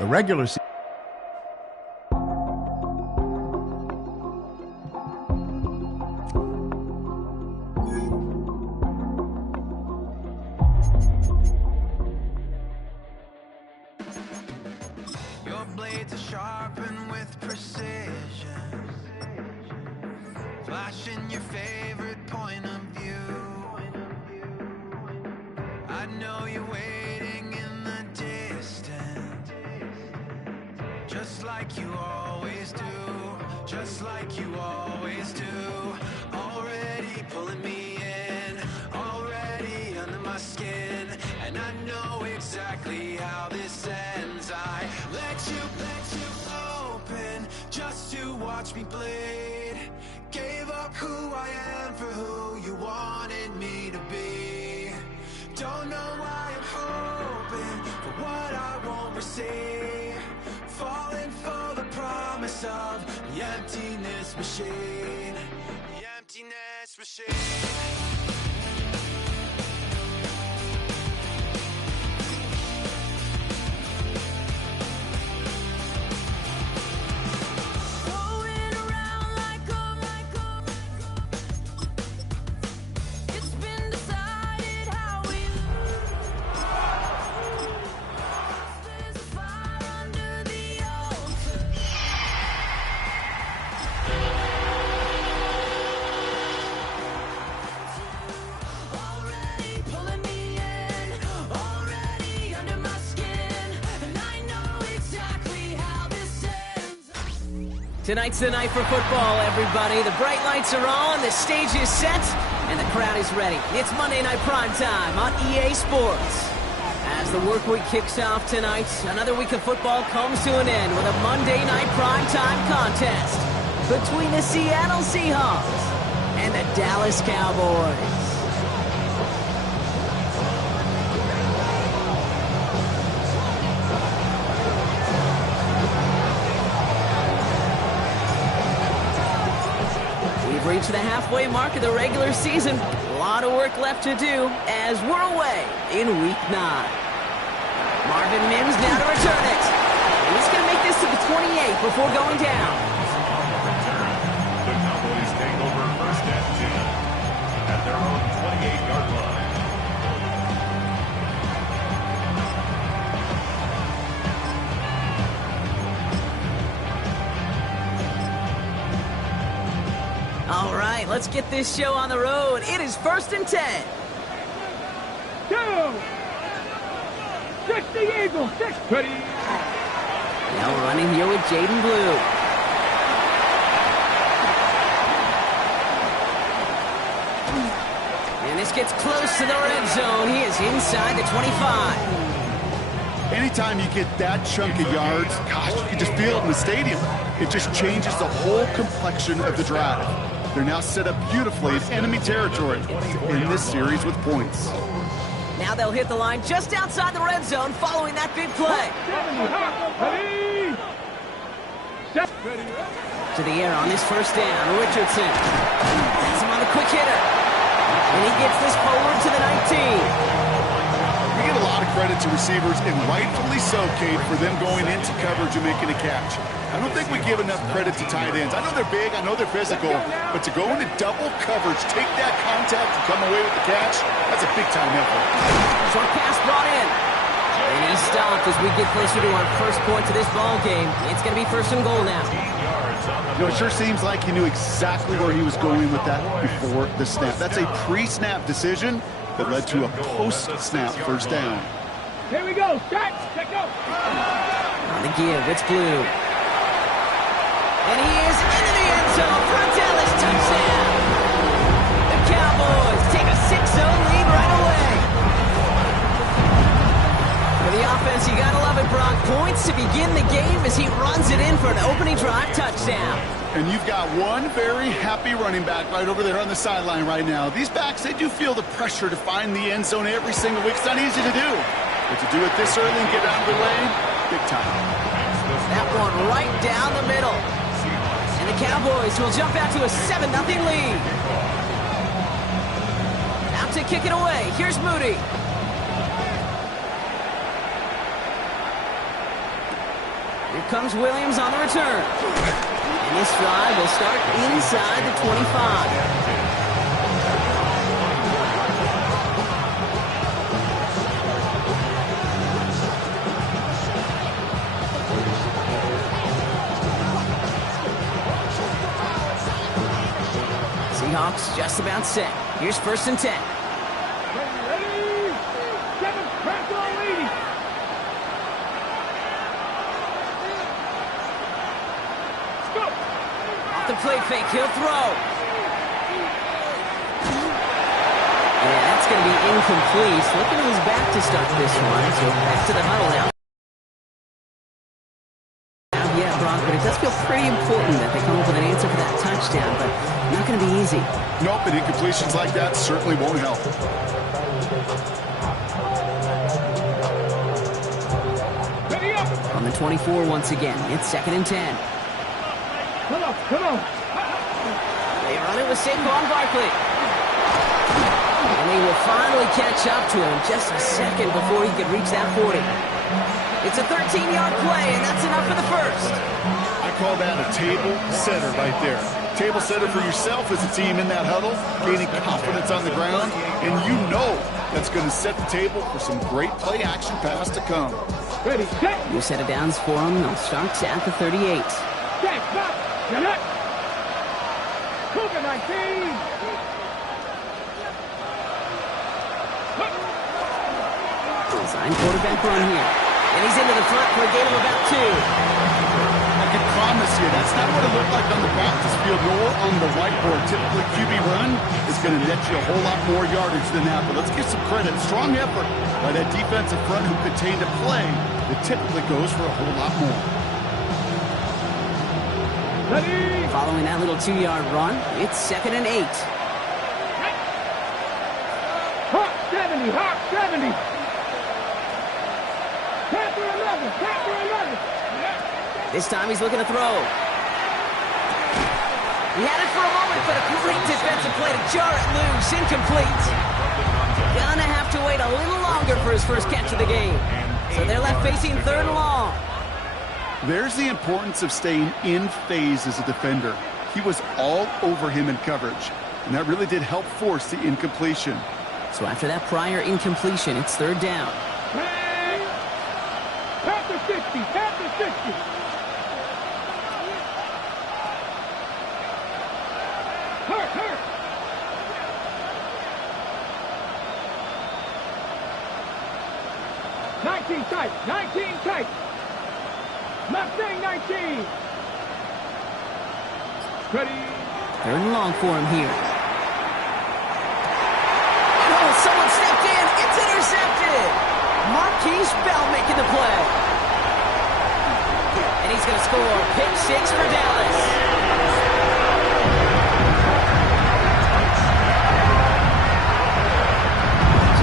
The regular season. Your blades are sharpened with precision, flashing your favorite point of view. I know you're waiting in the distance, just like you always do, just like you always do. Already pulling me in, already under my skin, and I know exactly how this ends. I let you open just to watch me bleed. Gave up who I am for who you wanted me to be. Don't know why I'm hoping for what I won't receive. Falling for the promise of the emptiness machine. The emptiness machine. Tonight's the night for football, everybody. The bright lights are on, the stage is set, and the crowd is ready. It's Monday Night Prime Time on EA Sports. As the work week kicks off tonight, another week of football comes to an end with a Monday Night Prime Time contest between the Seattle Seahawks and the Dallas Cowboys. Reached the halfway mark of the regular season. A lot of work left to do as we're away in Week 9. Marvin Mims now to return it. And he's going to make this to the 28 before going down. The Cowboys take over first and 10 at their own 28-yard line. All right, let's get this show on the road. It is first and 10. 2. 6 the Eagles. 6. Ready. Now running here with Jaden Blue. And this gets close to the red zone. He is inside the 25. Anytime you get that chunk of yards, gosh, you can just feel it in the stadium. It just changes the whole complexion of the drive. They're now set up beautifully in enemy territory in this series with points. Now they'll hit the line just outside the red zone following that big play. To the air on this first down, Richardson. Has him on the quick hitter. And he gets this forward to the 19. We give a lot of credit to receivers, and rightfully so, Cade, for them going into coverage and making a catch. I don't think we give enough credit to tight ends. I know they're big, I know they're physical, but to go into double coverage, take that contact, and come away with the catch, that's a big-time effort. Short pass brought in. And he stopped as we get closer to our first point to this ball game. It's going to be first and goal now. You know, it sure seems like he knew exactly where he was going with that before the snap. That's a pre-snap decision that led to a post-snap first down. Here we go. Start. Go. On the give, it's Blue. And he is into the end zone for a Dallas touchdown. The Cowboys take a 6-0 lead right away. For the offense, you gotta love it, Brock. Points to begin the game as he runs it in for an opening drive touchdown. And you've got one very happy running back right over there on the sideline right now. These backs, they do feel the pressure to find the end zone every single week. It's not easy to do. But to do it this early and get out of the way, big time. That one right down the middle. And the Cowboys will jump out to a 7-0 lead. Out to kick it away. Here's Moody. comes Williams on the return. And this drive will start inside the 25. Seahawks just about set. Here's 1st and 10. Ready? Seven, press on leading. Go. Off the play fake, he'll throw. Yeah, that's going to be incomplete. Looking at his back to start this one. So back to the huddle now. Yeah, Brock, but it does feel pretty important that they come up with an answer for that touchdown, but not going to be easy. Nope, and incompletions like that certainly won't help. Ready up. On the 24 once again, it's 2nd and 10. Come on, come on. They run it with Saquon Barkley. And they will finally catch up to him just a second before he could reach that 40. It's a 13-yard play, and that's enough for the first. I call that a table setter right there. Table setter for yourself as a team in that huddle, gaining confidence on the ground, and you know that's going to set the table for some great play-action pass to come. Ready, set. New set of downs for them. They'll start at the 38. Set, stop. Get up. Cougar 19. Design quarterback run here. And he's into the front for a gain of about 2. I can promise you that's not what it looked like on the practice field nor on the whiteboard. Typically, QB run is going to net you a whole lot more yardage than that. But let's give some credit. Strong effort by that defensive front who contained a play that typically goes for a whole lot more. Ready. Following that little 2-yard run, it's 2nd and 8. Hawk 70, Hawk 70. Panther 11, Panther 11. This time he's looking to throw. He had it for a moment, but a great defensive play to jar it loose. Incomplete. Gonna have to wait a little longer for his first catch of the game. So they're left facing 3rd and long. There's the importance of staying in phase as a defender. He was all over him in coverage, and that really did help force the incompletion. So after that prior incompletion, it's 3rd down. Hey. Panther 60, Panther 60. Hurt, hurt. Tight, 19 tight. Mustang 19. Ready. 3rd and long for him here. Oh, someone stepped in. It's intercepted. Marquise Bell making the play. And he's going to score pick 6 for Dallas.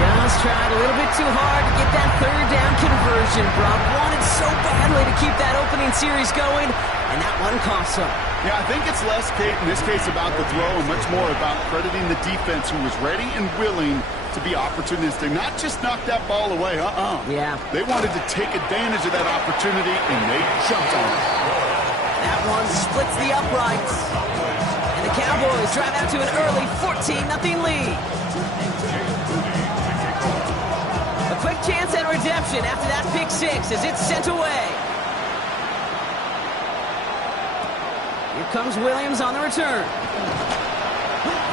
Just tried a little bit too hard to get that 3rd down conversion. Brock wanted so badly to keep that opening series going, and that one cost him. Yeah, I think it's less, Kate, in this case about the throw and much more about crediting the defense who was ready and willing to be opportunistic. Not just knock that ball away, Yeah. They wanted to take advantage of that opportunity, and they jumped on it. That one splits the uprights. And the Cowboys drive out to an early 14-0 lead. A quick chance at redemption after that pick 6 as it's sent away. Here comes Williams on the return.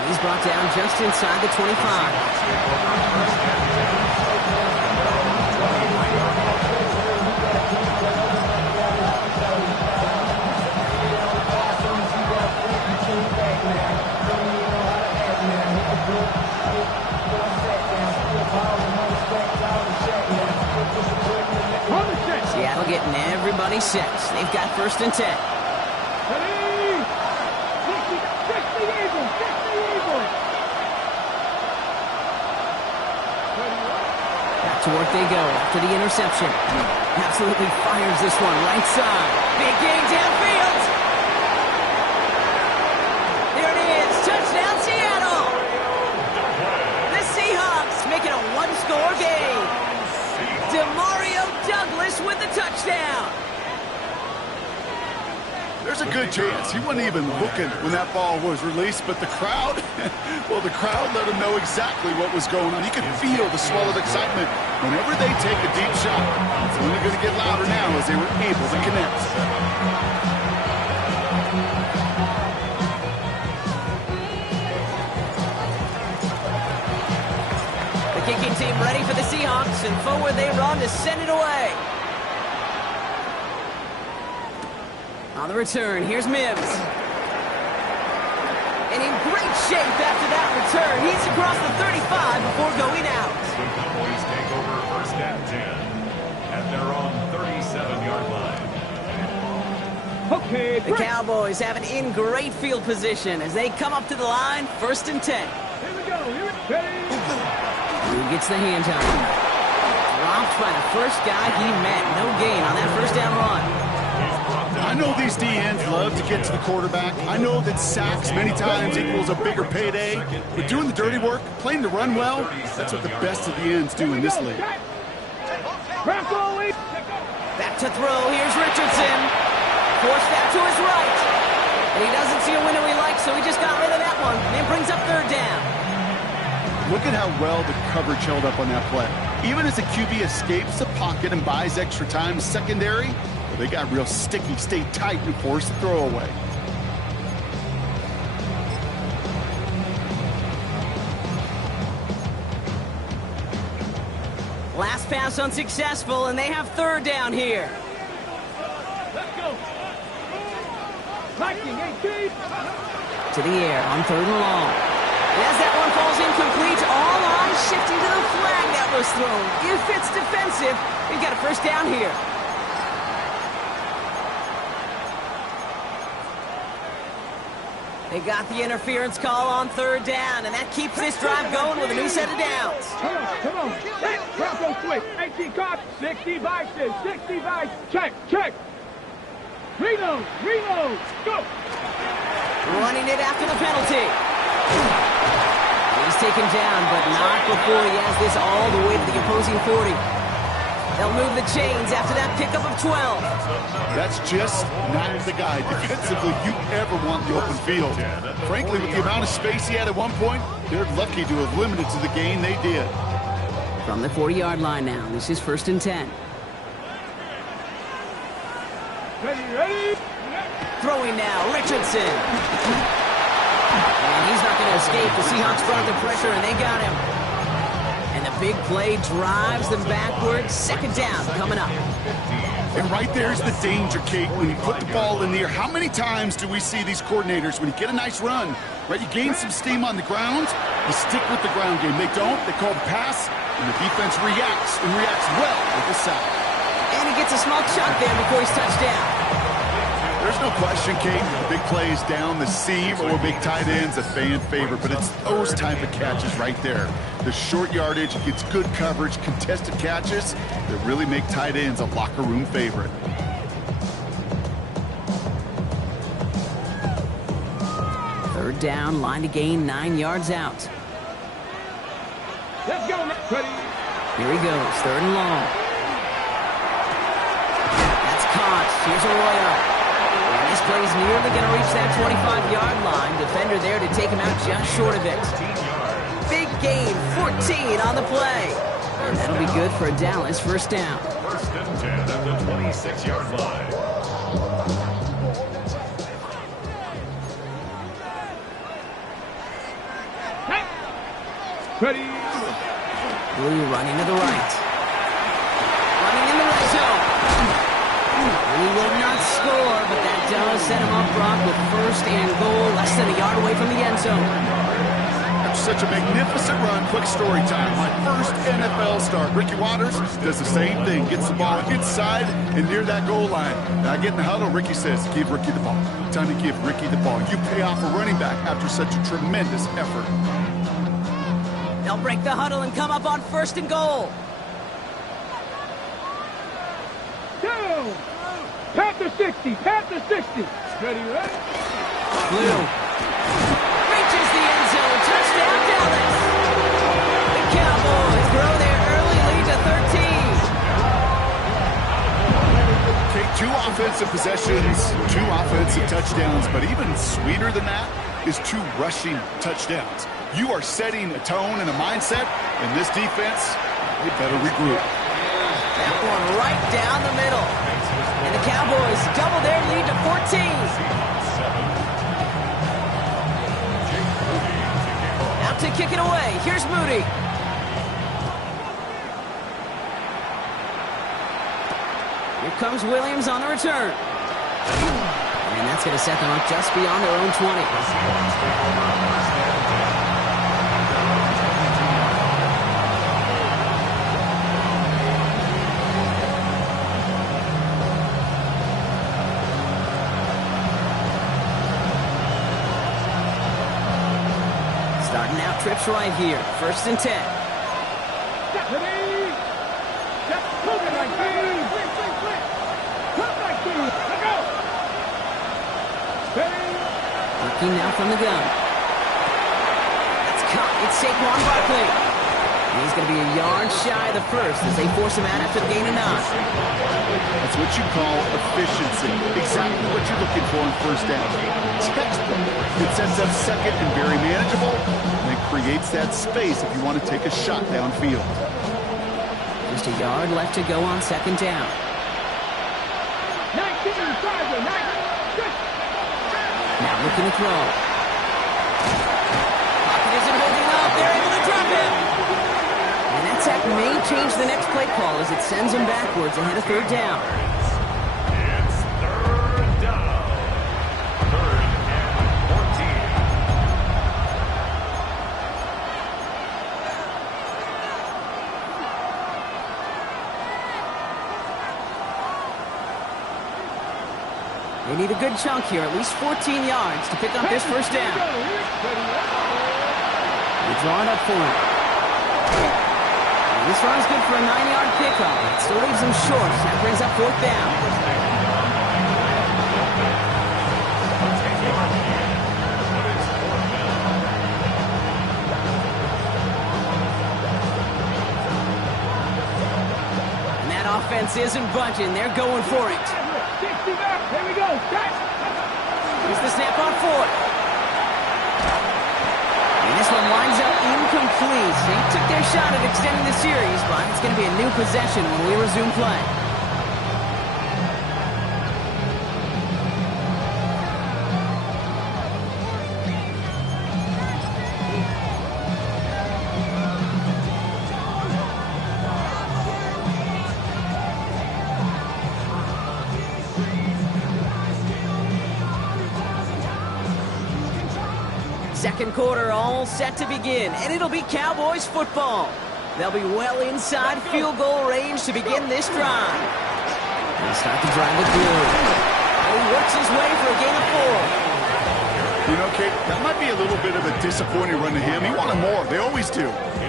He's brought down just inside the 25. Seattle getting everybody set. They've got 1st and 10. Ready. 60 Eagles, 60 Eagles. Back to work they go after the interception. Absolutely fires this one right side. Big gain downfield. There it is. Touchdown, Seattle. The Seahawks make it a 1-score game. Demario Douglas with the touchdown. a good chance. He wasn't even looking when that ball was released, but the crowd, well, the crowd let him know exactly what was going on. You could feel the swell of excitement. Whenever they take a deep shot, it's only going to get louder now as they were able to connect. The kicking team ready for the Seahawks, and forward they run to send it away. On the return, here's Mims. And in great shape after that return. He's across the 35 before going out. The Cowboys take over first and 10 at their own 37-yard line. Okay, The Cowboys have it in great field position as they come up to the line, first and 10. Here we go. Here we go. Who gets the hand time? Dropped by the first guy he met. No gain on that first down run. I know these D-ends love to get to the quarterback. I know that sacks many times equals a bigger payday. But doing the dirty work, playing to run well, that's what the best of the ends do in this league. Back to throw. Here's Richardson. Forced out to his right. And he doesn't see a window he likes, so he just got rid of that one. And it brings up third down. Look at how well the coverage held up on that play. Even as the QB escapes the pocket and buys extra time secondary, well, they got real sticky, stayed tight, and forced the throw away. Last pass unsuccessful, and they have third down here. Let's go. Viking 18. To the air on third and long. And as that one falls incomplete, all eyes shifting to the flag that was thrown. If it's defensive, we've got a first down here. They got the interference call on third down, and that keeps this drive going with a new set of downs. Come on. Hey, Bronco switch. 18 caught. 60 vices. 60 vices. Check. Reload. Go. Running it after the penalty. He's taken down, but not before he has this all the way to the opposing 40. They'll move the chains after that pickup of 12. That's just not the guy defensively you ever want in the open field. Frankly, with the amount of space he had at one point, they're lucky to have limited to the gain they did. From the 40-yard line now, this is first and 10. Ready. Throwing now, Richardson. And he's not going to escape. The Seahawks brought the pressure, and they got him. And the big play drives them backwards. Second down coming up. And right there's the danger, Kate, when you put the ball in the air. How many times do we see these coordinators, when you get a nice run, right, you gain some steam on the ground, you stick with the ground game. They don't. They call the pass, and the defense reacts, and reacts well with the sack. And he gets a small chunk there before he's touched down. There's no question, Kate, the big plays down the seam or big tight ends, a fan favorite, but it's those type of catches right there. The short yardage gets good coverage, contested catches that really make tight ends a locker room favorite. Third down, line to gain 9 yards out. Let's go. Ready. Here he goes, third and long. That's caught. Here's Arroyo. And this play's nearly going to reach that 25-yard line. Defender there to take him out just short of it. Big gain, 14 on the play. And that'll be good for a Dallas first down. First and 10 at the 26-yard line. Ready. Blue running to the right. Running in the red zone. He will not score, but that does set him up, Brock, with first and goal, less than a yard away from the end zone. That's such a magnificent run. Quick story time. My first NFL start. Ricky Waters does the same thing. Gets the ball inside and near that goal line. Now I get in the huddle. Ricky says, give Ricky the ball. Time to give Ricky the ball. You pay off a running back after such a tremendous effort. They'll break the huddle and come up on first and goal. Go. Panther 60. Ready. Blue reaches the end zone. Touchdown, Dallas. The Cowboys grow their early lead to 13. Kate, 2 offensive possessions, 2 offensive touchdowns, but even sweeter than that is 2 rushing touchdowns. You are setting a tone and a mindset, and this defense, they better regroup. That one right down the middle. And the Cowboys double their lead to 14. Out to kick it away. Here's Moody. Here comes Williams on the return. And that's going to set them up just beyond their own 20. Starting out trips right here. 1st and 10. Working now from the gun. That's caught. It's Saquon Barkley. He's going to be a yard shy of the first as they force him out after the gain of 9. That's what you call efficiency. Exactly what you're looking for in 1st down. Textbook. It sets up 2nd and very manageable, and it creates that space if you want to take a shot downfield. Just a yard left to go on 2nd down. 19, Now looking to throw. Pocket isn't holding up. They're able to drop him. And that sack may change the next play call as it sends him backwards ahead of 3rd down. It's 3rd down. 3rd and 14. They need a good chunk here, at least 14 yards to pick up this 1st down. They draw it up for him. And this run is good for a 9-yard pickup. It still leaves him short. That brings up 4th down. And that offense isn't budging. They're going for it. 60 back. Here we go. Here's the snap on 4th. And this one winds up incomplete. They took their shot at extending the series, but it's going to be a new possession when we resume play. Second quarter all set to begin, and it'll be Cowboys football. They'll be well inside field goal range to begin this drive. They'll start the drive with Blue. He works his way for a gain of 4. You know, Kate, that might be a little bit of a disappointing run to him. He wanted more. They always do.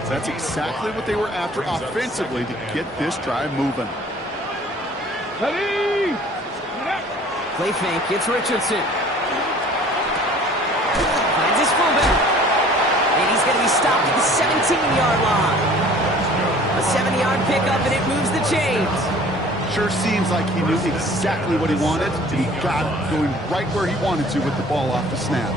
That's exactly what they were after offensively to get this drive moving. Ready? Play fake. It's Richardson. Finds his fullback. And he's going to be stopped at the 17-yard line. A 7-yard pickup, and it moves the chains. Sure seems like he knew exactly what he wanted, and he got it, going right where he wanted to with the ball off the snap.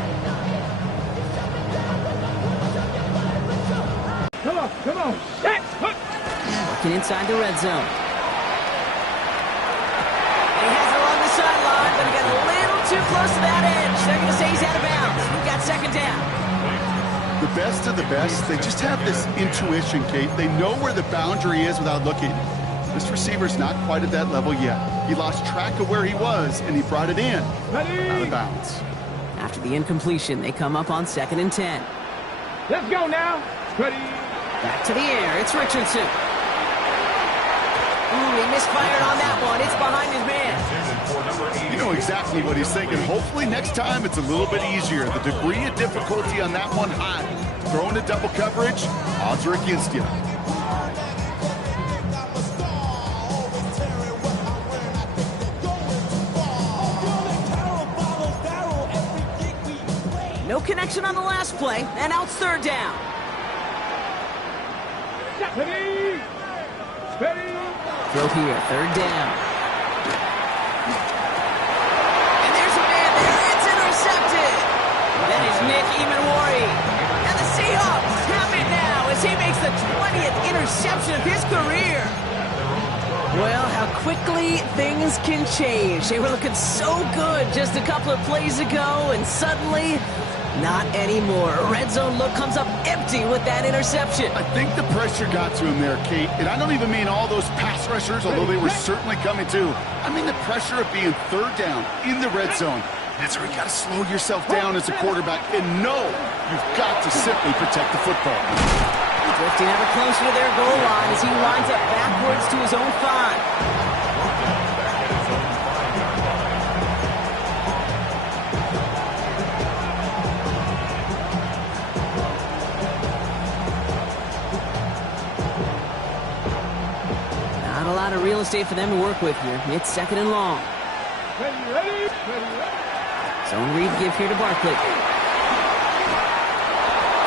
Come on. Set. Working inside the red zone. And he has it along the sideline, but he got a little too close to that edge. They're going to say he's out of bounds. We've got 2nd down. The best of the best, they just have this intuition, Kate. They know where the boundary is without looking. This receiver's not quite at that level yet. He lost track of where he was, and he brought it in. Out of bounds. After the incompletion, they come up on 2nd and 10. Let's go now. Ready? Back to the air. It's Richardson. Ooh, he misfired on that one. It's behind his man. You know exactly what he's thinking. Hopefully next time it's a little bit easier. The degree of difficulty on that one high. Throwing to double coverage, odds are against you. No connection on the last play, and now it's 3rd down. Ready? Throw here, 3rd down. Nick Emanwari. And the Seahawks have it now as he makes the 20th interception of his career. Well, how quickly things can change. They were looking so good just a couple of plays ago, and suddenly, not anymore. A red zone look comes up empty with that interception. I think the pressure got to him there, Kate. And I don't even mean all those pass rushers, although they were certainly coming too. I mean the pressure of being third down in the red zone. That's where you got to slow yourself down as a quarterback and know you've got to simply protect the football. Drifting ever closer to their goal line as he lines up backwards to his own 5. Not a lot of real estate for them to work with here. It's 2nd and long. Ready. Zone read give here to Barkley.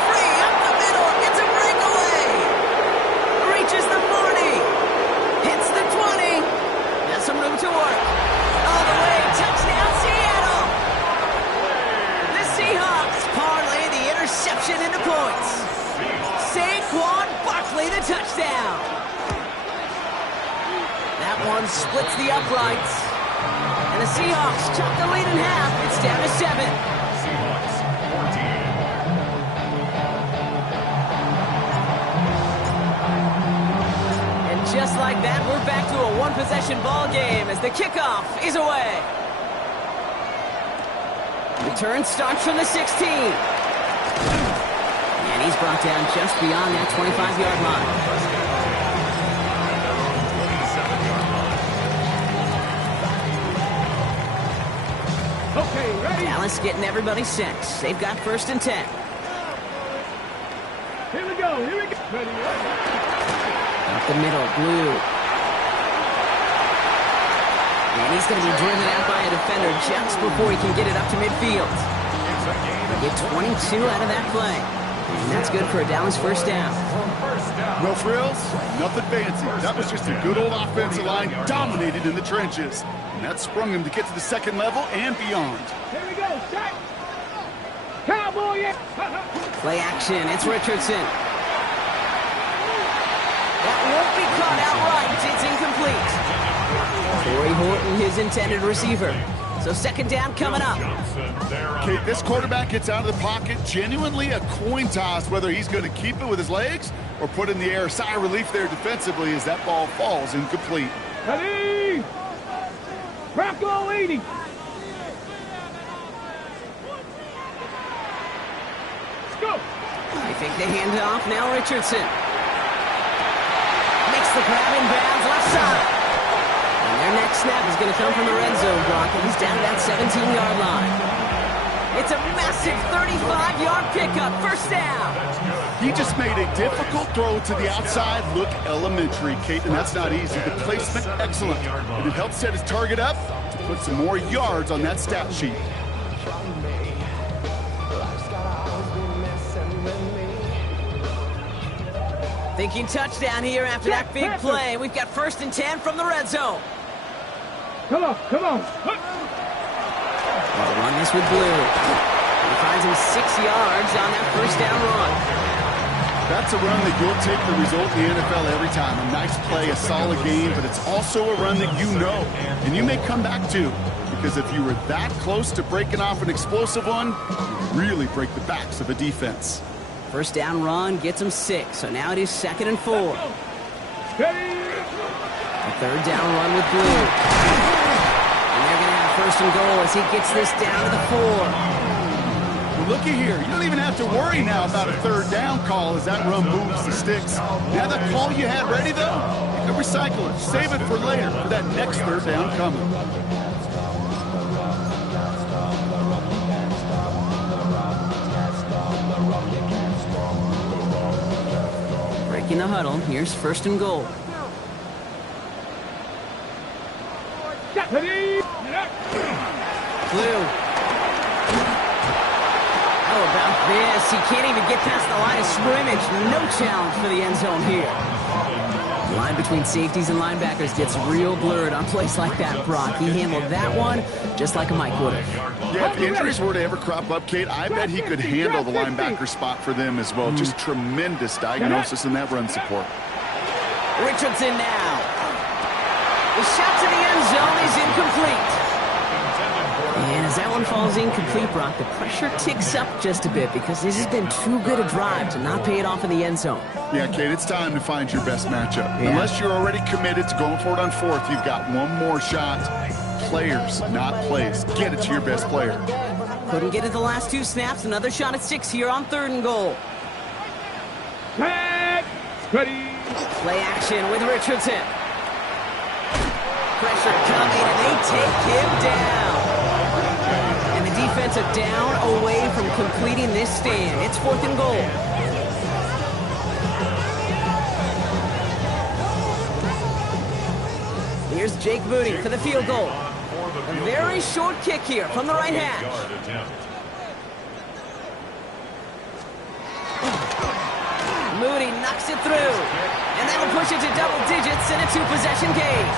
Free up the middle. Gets a breakaway. Reaches the 40. Hits the 20. Has some room to work. All the way. Touchdown, Seattle. The Seahawks parlay the interception into points. Saquon Barkley, the touchdown. That one splits the uprights. And the Seahawks chop the lead in half. It's down to 7. Seahawks 14. And just like that, we're back to a one-possession ball game as the kickoff is away. Return starts from the 16. And he's brought down just beyond that 25-yard line. Okay, ready. Dallas getting everybody set. They've got 1st and 10. Here we go. Ready. Up the middle, Blue. And he's going to be driven out by a defender just before he can get it up to midfield. Get 22 out of that play. And that's good for a Dallas 1st down. No frills, nothing fancy. That was just a good old offensive line dominated in the trenches. And that sprung him to get to the 2nd level and beyond. Here we go. Set. Cowboys. Play action. It's Richardson. That won't be caught outright. It's incomplete. Corey Horton, his intended receiver. So 2nd down coming up. Okay, this quarterback gets out of the pocket. Genuinely a coin toss whether he's going to keep it with his legs or put in the air. Sigh of relief there defensively as that ball falls incomplete. Ready. Bronco 80. Let's go. They think they hand it off. Now Richardson. Makes the grab in bounds left side. And their next snap is going to come from the red zone block. And he's down to that 17-yard line. It's a massive 35-yard pickup. 1st down. He just made a difficult throw to the outside look elementary, Kate, and that's not easy. The placement, excellent. And it helped set his target up to put some more yards on that stat sheet. Thinking touchdown here after that big play. We've got 1st and 10 from the red zone. Come on. They'll run this with Blue. He finds him 6 yards on that 1st down run. That's a run that you'll take the result in the NFL every time. A nice play, a solid game, but it's also a run that you know and you may come back to. Because if you were that close to breaking off an explosive one, you really break the backs of a defense. 1st down run gets him 6. So now it is 2nd and 4. A 3rd down run with Blue. And they're going to have 1st and goal as he gets this down to the 4. Well, looky here. You don't even have to worry now about a 3rd down call as that run moves the sticks. Now that call you had ready, though, you can recycle it. Save it for later for that next 3rd down coming. Breaking the huddle. Here's 1st and goal. Blue. How about this? He can't even get past the line of scrimmage. No challenge for the end zone here. The line between safeties and linebackers gets real blurred on plays like that, Brock. He handled that one just like a Mike would have. Yeah, if injuries were to ever crop up, Kate, I bet he could handle the linebacker spot for them as well. Just tremendous diagnosis in that run support. Richardson now. The shot to the end zone is incomplete. And as that one falls incomplete, Brock, the pressure ticks up just a bit because this has been too good a drive to not pay it off in the end zone. Yeah, Kate, it's time to find your best matchup. Yeah. Unless you're already committed to going for it on fourth, you've got one more shot. Players, not plays. Get it to your best player. Couldn't get it the last two snaps. Another shot at 6 here on 3rd and goal. Set. Ready. Play action with Richardson. Pressure coming, and they take him down. And the defensive down away from completing this stand. It's 4th and goal. Here's Jake Moody for the field goal. A very short kick here from the right hash. Moody knocks it through. And that'll push it to double digits in a 2-possession game.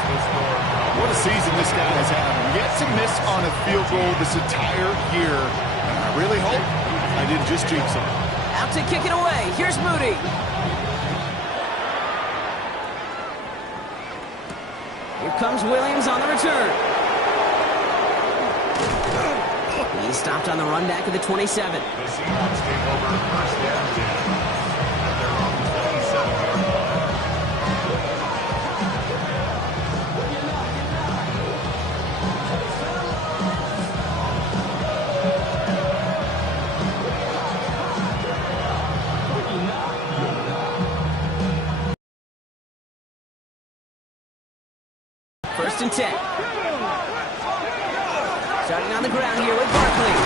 What a season this guy has had. Yet to miss on a field goal this entire year. And I really hope I didn't just jinx him. Out to kick it away. Here's Moody. Here comes Williams on the return. He's stopped on the run back of the 27. The Seahawks take over first and 10 at their own 27-yard line. First and 10. Starting on the ground here with Barkley.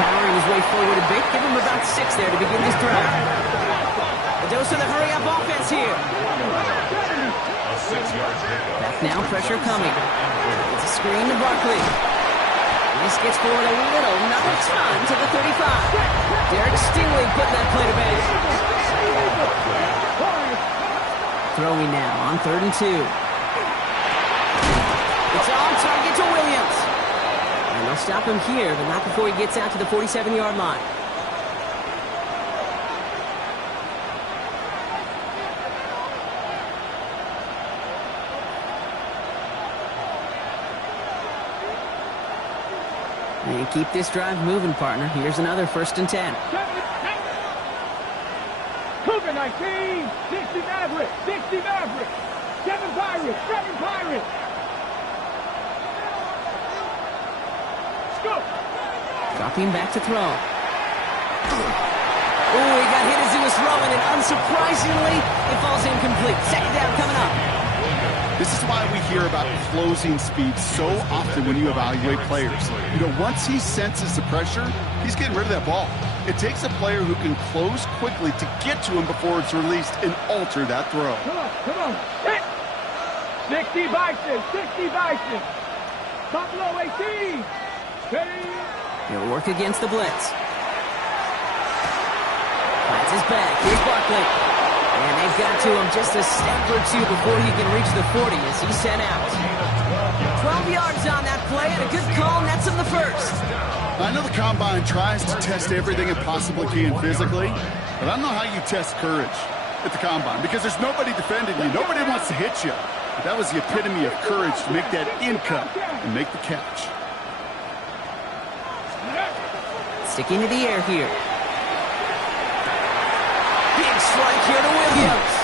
Powering his way forward a bit. Give him about 6 there to begin this drive. A dose of the hurry-up offense here. A 6-yard pickup. Back now, pressure coming. It's a screen to Barkley. This gets forward a little, not a ton, to the 35. Derek Stingley putting that play to bed. Throwing now on 3rd and 2. It's on target to Williams. And they'll stop him here, but not before he gets out to the 47-yard line. And keep this drive moving, partner. Here's another 1st and 10. Cougar 19, 60 Maverick, 60 Maverick, 7 Pirates, 7 Pirates. Let's go. Dropping back to throw. Oh, he got hit as he was throwing, and unsurprisingly, it falls incomplete. 2nd down coming up. This is why we hear about closing speed so often when you evaluate players. You know, once he senses the pressure, he's getting rid of that ball. It takes a player who can close quickly to get to him before it's released and alter that throw. Come on. Hit. 60 Bison, 60 Bison. Buffalo 18. Ready. He'll work against the blitz. Finds his back. Here's Barkley. And they've got to him just a step or two before he can reach the 40 as he's sent out. 12 yards on that play, and a good call nets him the first. I know the Combine tries to test everything it possibly can physically, but I don't know how you test courage at the Combine because there's nobody defending you. Nobody wants to hit you. But that was the epitome of courage to make that in cut and make the catch. Sticking to the air here. Big strike here to Williams.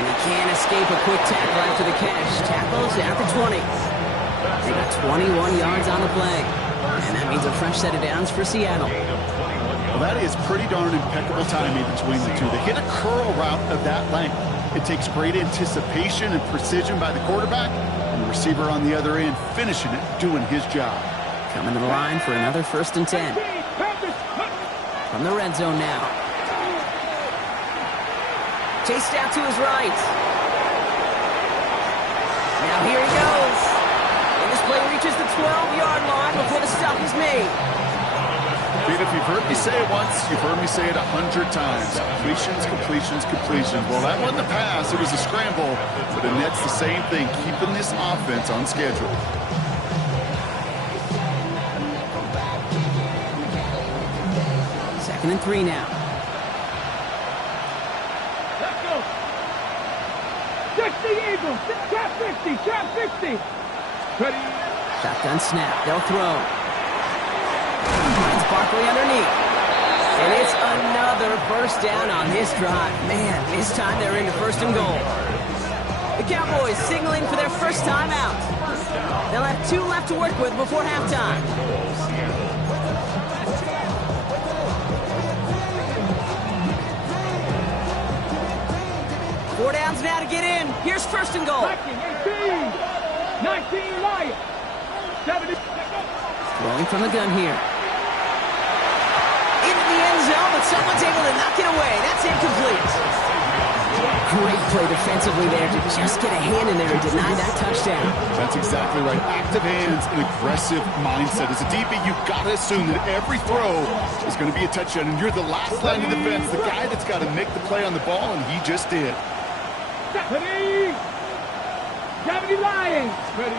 And he can't escape a quick tackle after the catch. Tackles at the 20. They got 21 yards on the play. And that means a fresh set of downs for Seattle. Well, that is pretty darn impeccable timing between the two. They hit a curl route of that length. It takes great anticipation and precision by the quarterback, and the receiver on the other end finishing it, doing his job. Coming to the line for another 1st and 10. From the red zone now. Chased out to his right. Now here he goes. And this play reaches the 12-yard line before the stop is made. Pete, if you've heard me say it once, you've heard me say it 100 times. Completions, completions, completions. Well, that wasn't a pass. It was a scramble. But Annette's the same thing, keeping this offense on schedule. Second and 3 now. Let's go. 60 Eagles. Trap 50. Trap 50. Ready. Shotgun snap. They'll throw. It's Barkley underneath. And it's another first down on this drive. Man, this time they're into first and goal. The Cowboys signaling for their first time out. They'll have 2 left to work with before halftime. Four downs now to get in. Here's first and goal. 19 Lions. 70. Throwing from the gun here. Into the end zone, but someone's able to knock it away. That's incomplete. Great play defensively there to just get a hand in there and deny that touchdown. That's exactly right. Active hands and aggressive mindset. As a DB, you've got to assume that every throw is going to be a touchdown, and you're the last line of defense, the guy that's got to make the play on the ball, and he just did. 70 Lions. Ready.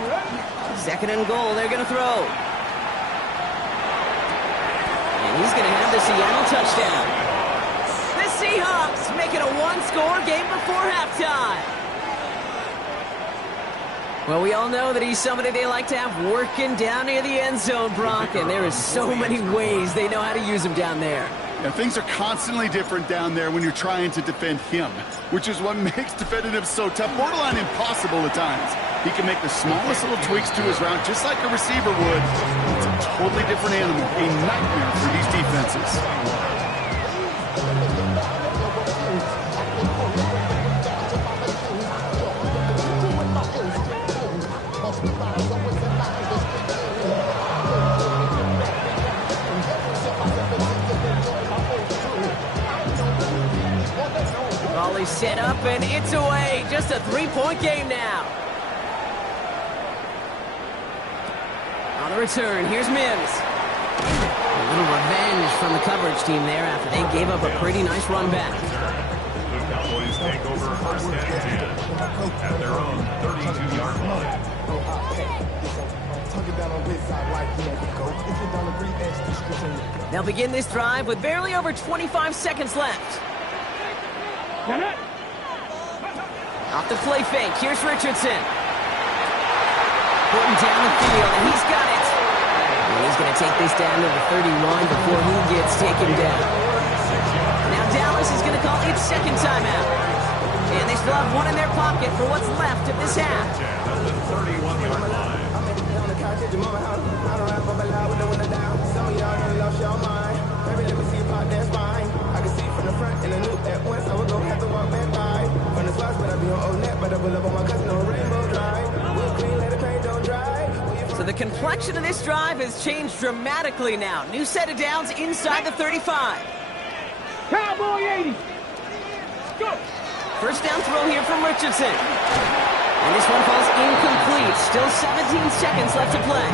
Second and goal, they're going to throw. And he's going to have the Seattle touchdown. The Seahawks make it a one-score game before halftime. Well, we all know that he's somebody they like to have working down near the end zone, Brock, and there is so many ways they know how to use him down there. Yeah, things are constantly different down there when you're trying to defend him, which is what makes defending him so tough, borderline impossible at times. He can make the smallest little tweaks to his route just like a receiver would. It's a totally different animal, a nightmare for these defenses. Volley set up, and it's away. Just a 3-point game now. On the return, here's Mims. A little revenge from the coverage team there after they gave up a pretty nice run back. The Cowboys take over first and 10 at their own 32-yard line. They'll begin this drive with barely over 25 seconds left. Off the play fake, here's Richardson. Putting down the field, and he's got it. And he's going to take this down to the 31 before he gets taken down. Now Dallas is going to call its second timeout. And they still have one in their pocket for what's left of this half. At the 31-yard line. So the complexion of this drive has changed dramatically now. New set of downs inside the 35. Cowboy 80. Go. First down throw here from Richardson. And this one falls incomplete. Still 17 seconds left to play.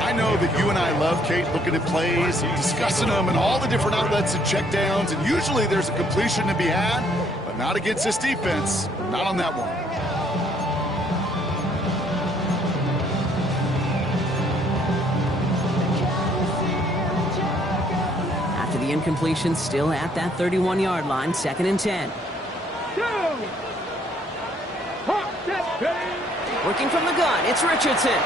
I know that you and I love, Kate, looking at plays, discussing them, and all the different outlets and checkdowns, and usually there's a completion to be had, but not against this defense. Not on that one. After the incompletion, still at that 31-yard line, second and 10. Working from the gun, it's Richardson.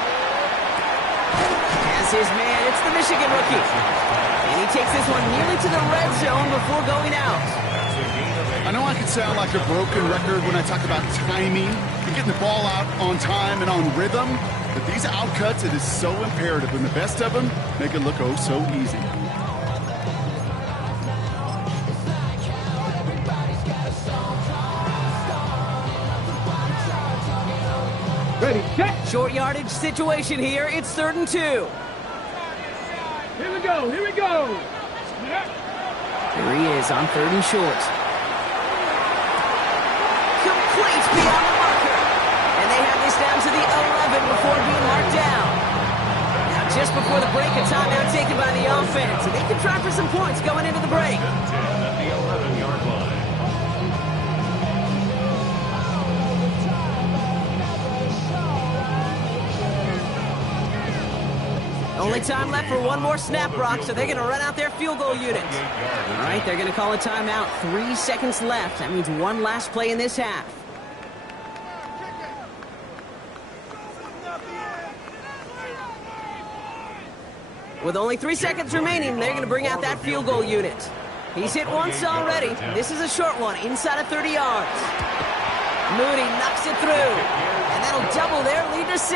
As his man, it's the Michigan rookie. And he takes this one nearly to the red zone before going out. I know I can sound like a broken record when I talk about timing and getting the ball out on time and on rhythm, but these outcuts, it is so imperative, and the best of them make it look oh so easy. Ready, set. Short yardage situation here. It's 3rd and 2. Here we go. Here we go. Here he is on 3rd and short. Complete beyond the marker. And they have this down to the 11 before being marked down. Now just before the break, a timeout taken by the offense. And they can try for some points going into the break. 10 at the 11-yard line. Only time left for one more snap, Brock, so they're going to run out their field goal unit. All right, they're going to call a timeout. 3 seconds left. That means one last play in this half. With only 3 seconds remaining, they're going to bring out that field goal unit. He's hit once already. This is a short one, inside of 30 yards. Moody knocks it through. And that'll double their lead to 6.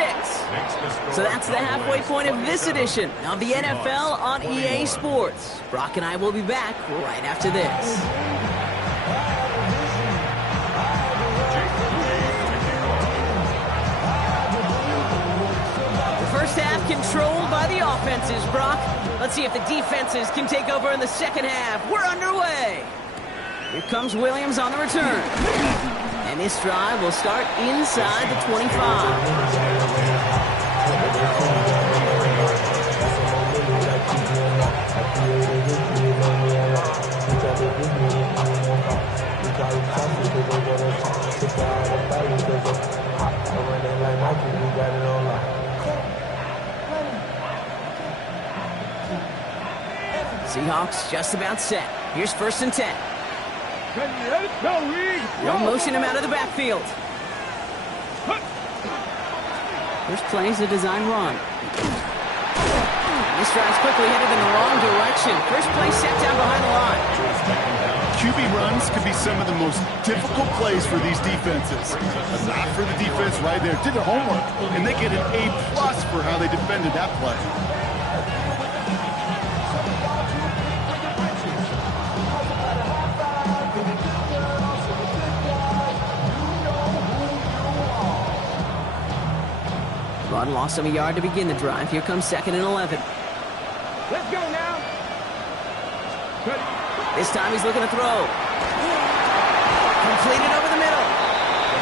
So that's the halfway point of this edition of the NFL on EA Sports. Brock and I will be back right after this. The first half controlled by the offenses, Brock. Let's see if the defenses can take over in the second half. We're underway. Here comes Williams on the return. And this drive will start inside the 25. Seahawks just about set. Here's 1st and 10. No motion him out of the backfield. First plays a design run. This drive's quickly headed in the wrong direction. First play set down behind the line. QB runs could be some of the most difficult plays for these defenses. But not for the defense right there. Did their homework, and they get an A+ for how they defended that play. Run loss of a yard to begin the drive. Here comes 2nd and 11. Let's go now. This time he's looking to throw. Completed over the middle.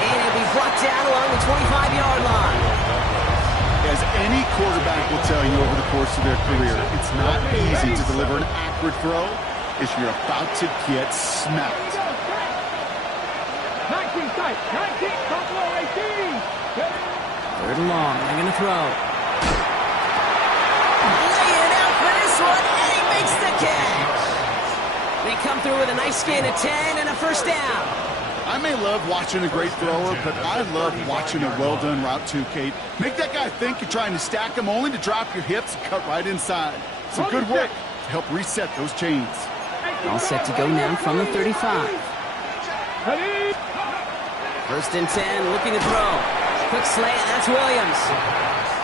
And he'll be brought down along the 25-yard line. As any quarterback will tell you over the course of their career, it's not easy to deliver an accurate throw if you're about to get smacked. 19 sight. 19. Buffalo 18. 3rd and long. They're going to throw. Laying out for this one, and he makes the catch. They come through with a nice gain of 10 and a first down. I may love watching a great thrower, but I love watching a well-done route too, Kate. Make that guy think you're trying to stack him only to drop your hips and cut right inside. Some good work to help reset those chains. All set to go now from the 35. 1st and 10, looking to throw. Quick slant, that's Williams.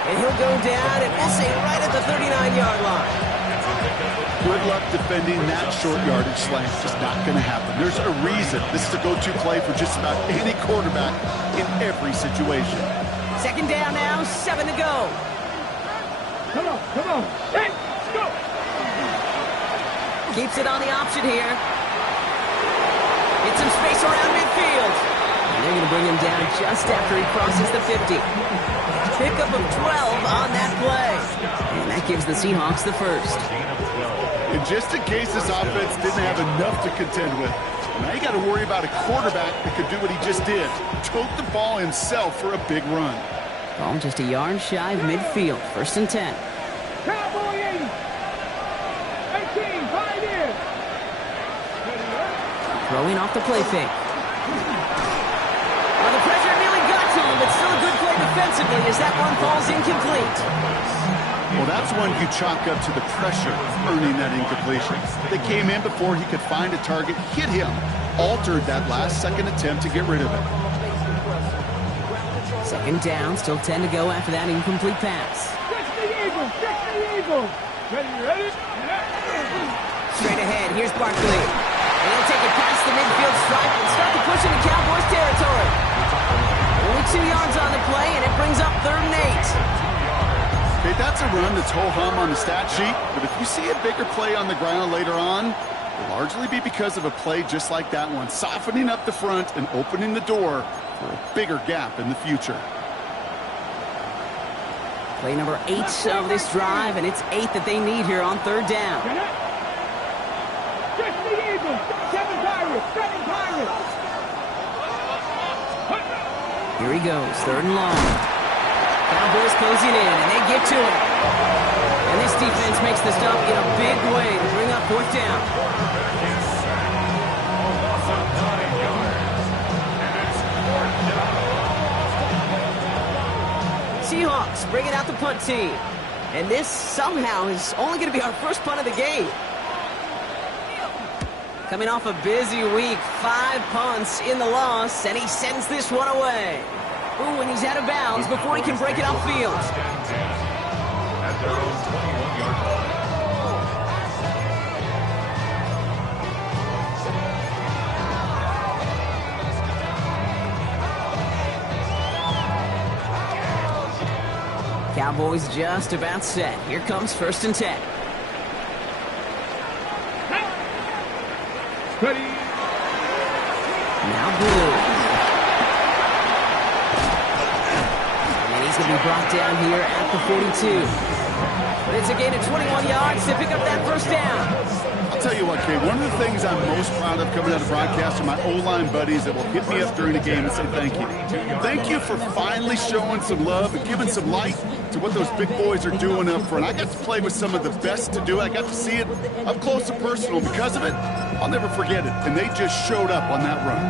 And he'll go down, and we'll say right at the 39-yard line. Good luck defending that short yardage slant. Just not going to happen. There's a reason this is a go-to play for just about any quarterback in every situation. 2nd down now, 7 to go. Come on. Let's go. Keeps it on the option here. Get some space around midfield. They're going to bring him down just after he crosses the 50. Pickup of 12 on that play. And that gives the Seahawks the first. And just in case this offense didn't have enough to contend with, now you got to worry about a quarterback that could do what he just did. Tote the ball himself for a big run. Ball just a yard shy of midfield. 1st and 10. Cowboy 80. 18. 5 in. Throwing off the play fake. Well, the pressure nearly got to him, but still a good play defensively as that one falls incomplete. Well, that's one you chalk up to the pressure of earning that incompletion. They came in before he could find a target, hit him, altered that last-second attempt to get rid of it. 2nd down, still 10 to go after that incomplete pass. Fix the eagle. Ready. Straight ahead, here's Barkley. And he'll take it past the midfield stripe and start to push into Cowboys territory. Only 2 yards on the play, and it brings up 3rd and 8. Okay, that's a run that's ho-hum on the stat sheet, but if you see a bigger play on the ground later on, it'll largely be because of a play just like that one, softening up the front and opening the door for a bigger gap in the future. Play number 8 of this drive, and it's 8 that they need here on 3rd down. Just the Eagles. 7 Pirates. 7 Pirates. Here he goes, 3rd and long. Cowboys closing in, and they get to it. And this defense makes the stop in a big way to bring up 4th down. Seahawks bringing out the punt team. And this somehow is only going to be our first punt of the game. Coming off a busy week, 5 punts in the loss, and he sends this one away. Ooh, and he's out of bounds before he can break it upfield. At their own 21-yard line. Cowboys just about set. Here comes 1st and 10. Ready. Now blue. And he's going to be brought down here at the 42. But it's a gain of 21 yards to pick up that 1st down. I'll tell you what, Kay, one of the things I'm most proud of coming out of broadcast are my O-line buddies that will hit me up during the game and say thank you. Thank you for finally showing some love and giving some light to what those big boys are doing up front. I got to play with some of the best to do it. I got to see it up close and personal. Because of it, I'll never forget it. And they just showed up on that run.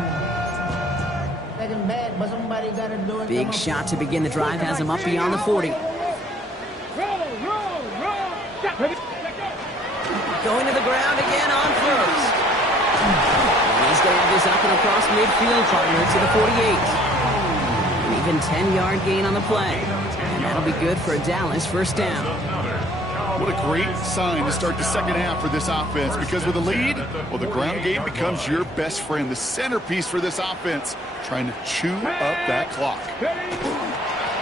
Big shot to begin the drive has him up beyond the 40. Going to the ground again on 1st. And he's going to have this up and across midfield, partner, to the 48. An even 10-yard gain on the play. And that'll be good for a Dallas 1st down. What a great sign to start the second half for this offense, because with a lead, well, the ground game becomes your best friend, the centerpiece for this offense, trying to chew up that clock.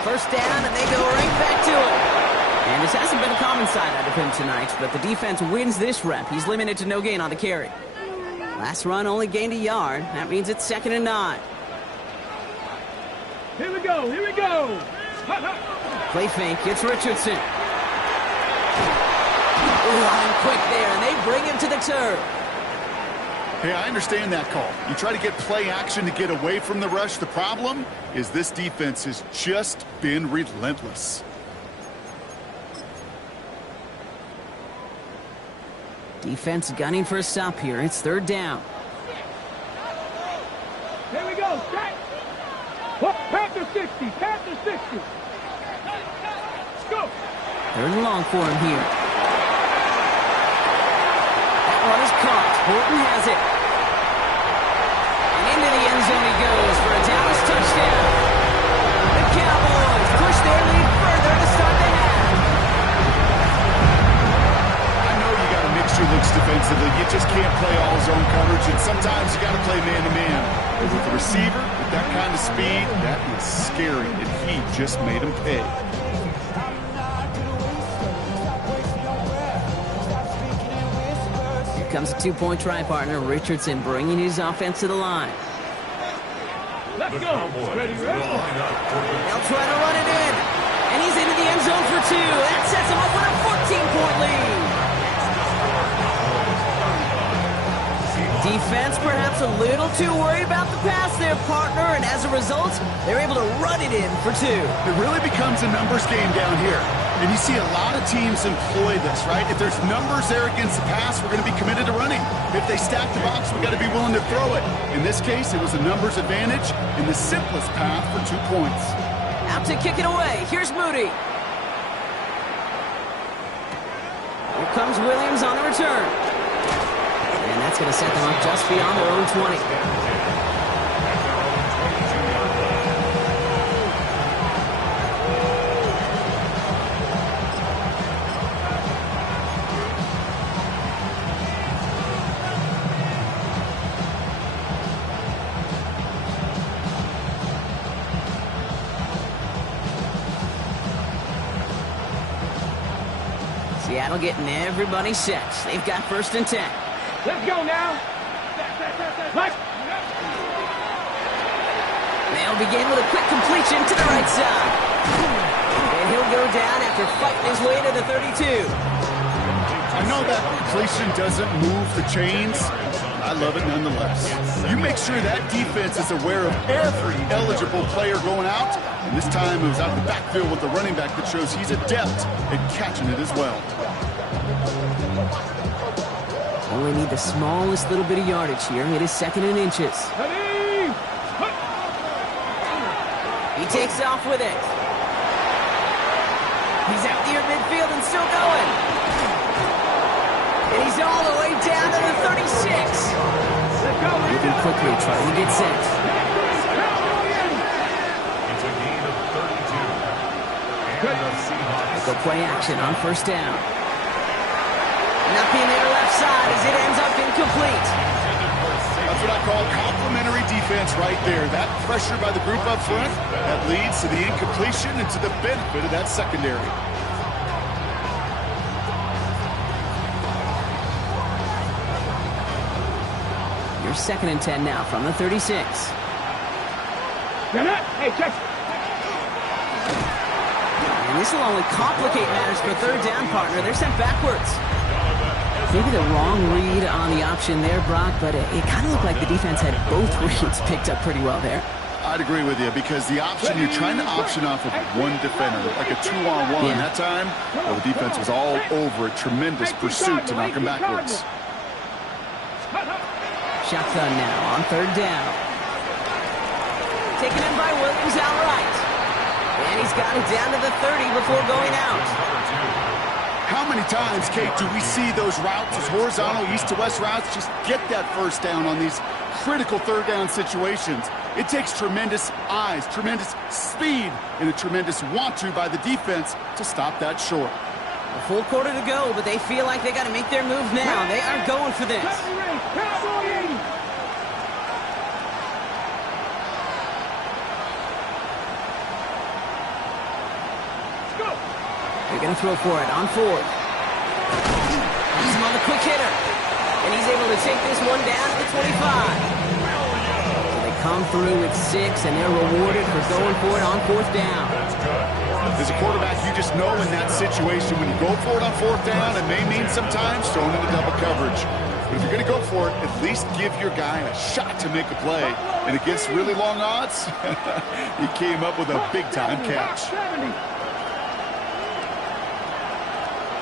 1st down, and they go right back to it. And this hasn't been a common side out of him tonight, but the defense wins this rep. He's limited to no gain on the carry. Last run only gained a yard. That means it's 2nd and 9. Here we go. Here we go. Play fake. It's Richardson. Line quick there, and they bring him to the turf. Hey, I understand that call. You try to get play action to get away from the rush. The problem is this defense has just been relentless. Defense gunning for a stop here. It's 3rd down. Here we go. Set. Panther 60. Panther 60. Let's go. 3rd and long for him here. That one is caught. Horton has it. And into the end zone he goes for a Dallas touchdown. The Cowboys push their lead further to start the half. Your looks defensively. You just can't play all zone coverage, and sometimes you got to play man-to-man. But with the receiver, with that kind of speed, that is scary, and he just made him pay. Here comes a 2-point try partner. Richardson bringing his offense to the line. Let's go. Ready, ready. They'll try to run it in, and he's into the end zone for 2. That sets him up with a 14-point lead. Defense perhaps a little too worried about the pass there, partner, and as a result, they're able to run it in for 2. It really becomes a numbers game down here. And you see a lot of teams employ this, right? If there's numbers there against the pass, we're going to be committed to running. If they stack the box, we've got to be willing to throw it. In this case, it was a numbers advantage and the simplest path for 2 points. Out to kick it away. Here's Moody. Here comes Williams on the return. And that's going to set them up just beyond their own 20. Seattle getting everybody set. They've got 1st and 10. Let's go now. Let's. They'll begin with a quick completion to the right side. And he'll go down after fighting his way to the 32. I know that completion doesn't move the chains. I love it nonetheless. You make sure that defense is aware of every eligible player going out. And this time it was out of the backfield with the running back that shows he's adept at catching it as well. Only need the smallest little bit of yardage here. It is 2nd and inches. He takes off with it. He's out near midfield and still going. And he's all the way down to the 36. Moving quickly, trying to get set. It's a gain of 32. And the Seahawks. Go play action on 1st down. Nothing there left side as it ends up incomplete. That's what I call complimentary defense right there. That pressure by the group up front, that leads to the incompletion and to the benefit of that secondary. You're 2nd and 10 now from the 36. Hey, check. And this will only complicate matters for 3rd down, partner. They're sent backwards. Maybe the wrong read on the option there, Brock, but it kind of looked like the defense had both reads picked up pretty well there. I'd agree with you because the option, you're trying to option off of one defender, like a 2-on-1. Yeah. That time, well, the defense was all over it. Tremendous pursuit to knock him backwards. Shotgun now on 3rd down. Taken in by Williams outright. And he's got it down to the 30 before going out. How many times, Kate, do we see those routes, those horizontal east-to-west routes, just get that 1st down on these critical 3rd down situations? It takes tremendous eyes, tremendous speed, and a tremendous want-to by the defense to stop that short. A full quarter to go, but they feel like they got to make their move now. They are going for this. They're going to throw for it on 4th. He's him on the quick hitter. And he's able to take this one down to the 25. So they come through with 6, and they're rewarded for going for it on 4th down. As a quarterback, you just know in that situation when you go for it on 4th down, it may mean sometimes throwing into double coverage. But if you're going to go for it, at least give your guy a shot to make a play. And against really long odds, he came up with a big-time catch.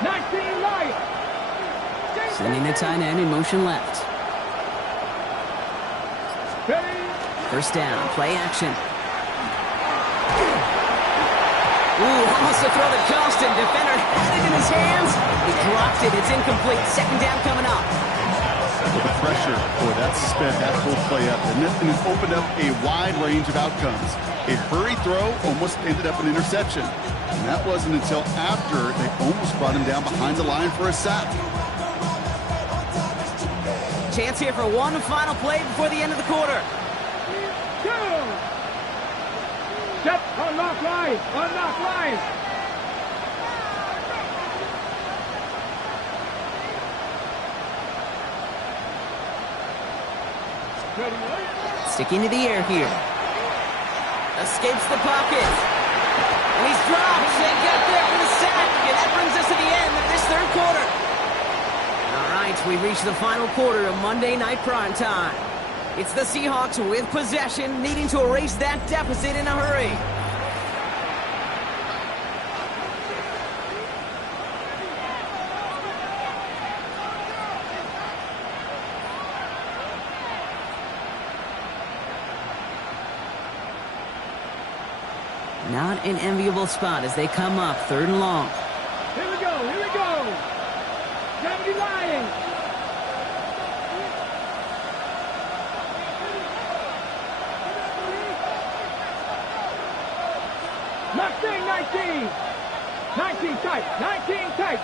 19 right. Sending the tight end in motion left. 1st down, play action. Ooh, almost a throw that cost him. Defender had it in his hands. He dropped it. It's incomplete. 2nd down coming up. With the pressure, boy, that sped that whole play up. And it opened up a wide range of outcomes. A hurry throw almost ended up an interception. And that wasn't until after they almost brought him down behind the line for a sack. Chance here for one final play before the end of the quarter. Set, unlock line, unlock line. Sticking to the air here. Escapes the pocket. And he's dropped. They get there for the sack. And that brings us to the end of this 3rd quarter. All right, we reach the final quarter of Monday Night Prime Time. It's the Seahawks with possession, needing to erase that deficit in a hurry. Not an enviable spot as they come up 3rd and long. Here we go, here we go. 70 Lions. Mustang 19. 19 tight, 19 tight.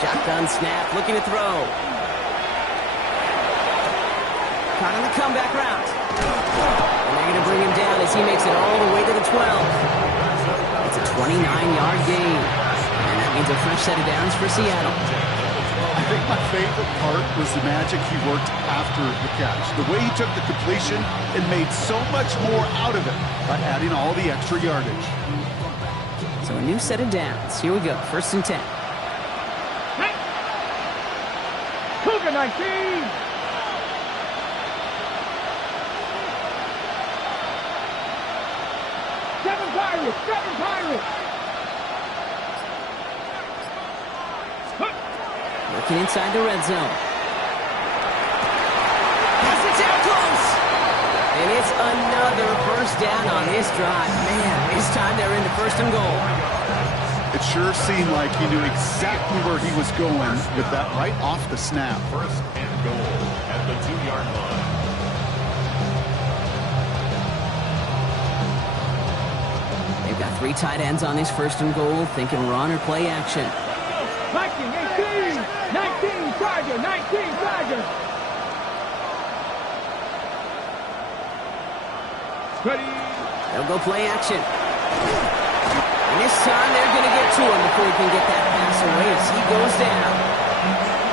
Shotgun snap, looking to throw. Caught on the comeback route. And they're going to bring him down as he makes it all the way to the 12. It's a 29-yard gain. And that means a fresh set of downs for Seattle. I think my favorite part was the magic he worked after the catch. The way he took the completion and made so much more out of it by adding all the extra yardage. So a new set of downs. Here we go. 1st and 10. Hey! Cougar 19! Seven Pirates! Working inside the red zone. Pass it down close! And it's another 1st down on this drive. Man, this time they're into 1st and goal. It sure seemed like he knew exactly where he was going with that right off the snap. 1st and goal at the 2-yard line. They've got 3 tight ends on this 1st and goal, thinking run or play action. 19, Tiger! Ready? They'll go play action. And this time they're going to get to him before he can get that pass away as he goes down.